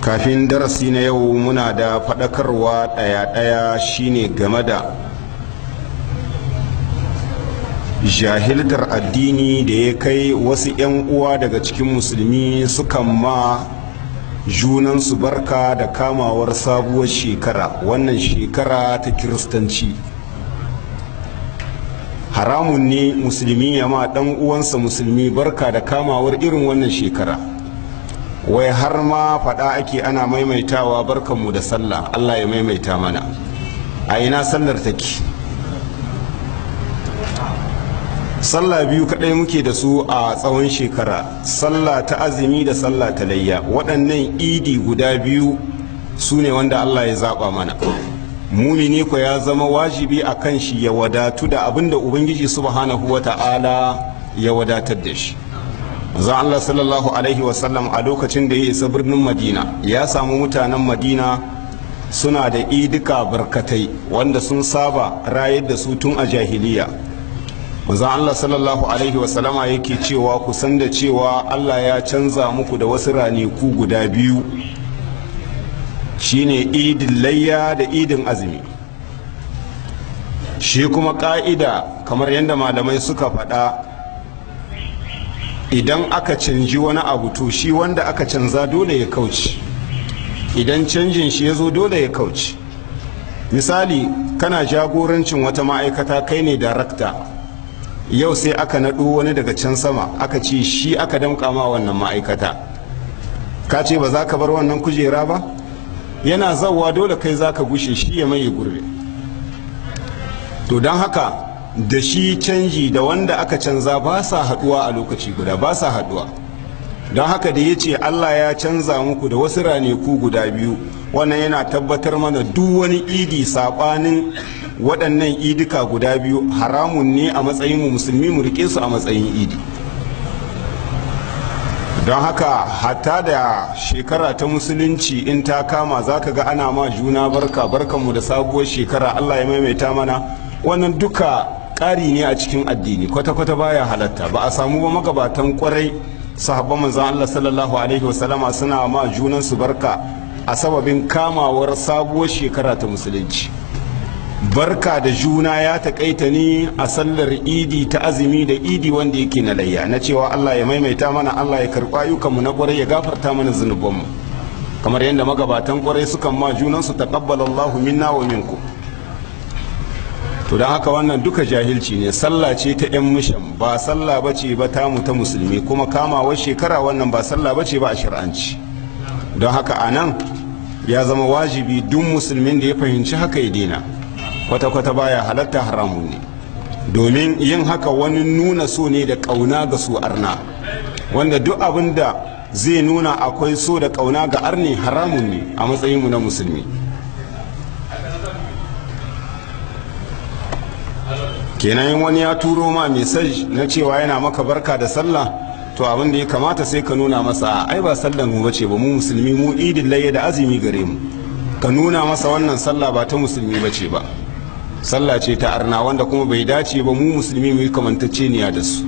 kafin darasi na yau muna da faɗakarwa ɗaya-ɗaya shine game da jahiltar addini da ya kai wasu 'yan uwa daga cikin musulmi sukan ma junansu barka da kamawar sabuwar shekara, wannan shekara ta kiristanci. Haramun ne musulmi ya ma ɗan uwansa musulmi barka da kamawar irin wannan shekara, wai har ma faɗa ake ana maimaitawa barkanmu da sallah, Allah ya maimaita mana. A ina sallar take? Sallah biyu kaɗai muke da su a tsawon shekara, sallah ta azumi da sallah ta layya. Waɗannan idi guda biyu su ne wanda Allah ya zaɓa mana. Mumini ko ya zama wajibi a kan shi ya wadatu da abin da Ubangiji subhanahu wa ta'ala ya wadatar da shi. Manzon Allah sallallahu alaihi wasallam a lokacin da ya isa birnin Madina ya samu mutanen Madina suna da idika barkatai wanda sun saba rayar da su tun a jahiliya. Manzon Allah sallallahu alaihi wasallama yake cewa ku san da cewa Allah ya canza muku da wasu ranaku guda biyu, shine idin layya da idin azumi. Shi kuma ka'ida kamar yadda malamai suka faɗa, idan aka canji wani abu to shi wanda aka canza dole ya kauce, idan canjin shi ya zo dole ya kauce. Misali, kana jagorancin wata ma'aikata, kai ne darakta, yau sai aka naɗo wani daga can sama aka ce shi aka damƙa ma wannan ma'aikata, ka ce ba za ka bar wannan kujera ba? Yana zawa dole kai za ka gushe shi ya maye gurbe. To don haka da shi canji da wanda aka canza ba sa haɗuwa a lokaci guda, ba sa haɗuwa. Don haka da ya ce Allah ya canza muku da wasu ranaku guda biyu, wannan yana tabbatar mana duk wani idi saɓanin waɗannan idika guda biyu haramun ne a matsayin mu musulmi mu rike su a matsayin idi. Don haka hatta da shekara ta musulunci in ta kama za ka ga ana ma juna barkanmu da sabuwar shekara, Allah ya maimaita mana, wannan duka ƙari ne a cikin addini, kwata-kwata baya halatta. Ba a samu ba magabatan kwarai sahabban manzon Allah sallallahu alaihi wasallama suna ma junansu barka a sababin kamawar sabuwar shekara ta musulunci. Barka da juna ya taƙaita ne a sallar idi ta azumi da idi wanda yake na layya, na cewa Allah ya maimaita mana, Allah ya karɓi ayyukanmu na ƙwarai, ya gafarta mana zunubanmu, kamar yadda magabatan ƙwarai sukan ma junansu taqabbalallahu minna wa minkum. To don haka wannan duka jahilci ne, sallah ce ta 'yan mishan, ba sallah bace ba tamu ta musulmi, kuma kamawar shekara wannan ba sallah bace ba a shir'anci. Don haka anan ya zama wajibi duk musulmin da ya fahimci haka ya daina, kwata-kwata baya halatta, haramun ne. Domin yin haka wani nuna so ne da ƙauna ga su arna, wanda duk abin da zai nuna akwai so da ƙauna ga arni haramun ne a matsayinmu na musulmi. Kenan wani ya turo ma mesaj na cewa yana maka barka da sallah, to abin da ya kamata sai ka nuna masa ai ba sallan mu bace ba, mu musulmi mu idin layya da azumi gare mu. Ka nuna masa wannan sallah ba ta musulmi bace ba, sallah ce ta arna, wanda kuma bai dace ba mu musulmi mu yi kamantacceniya da su.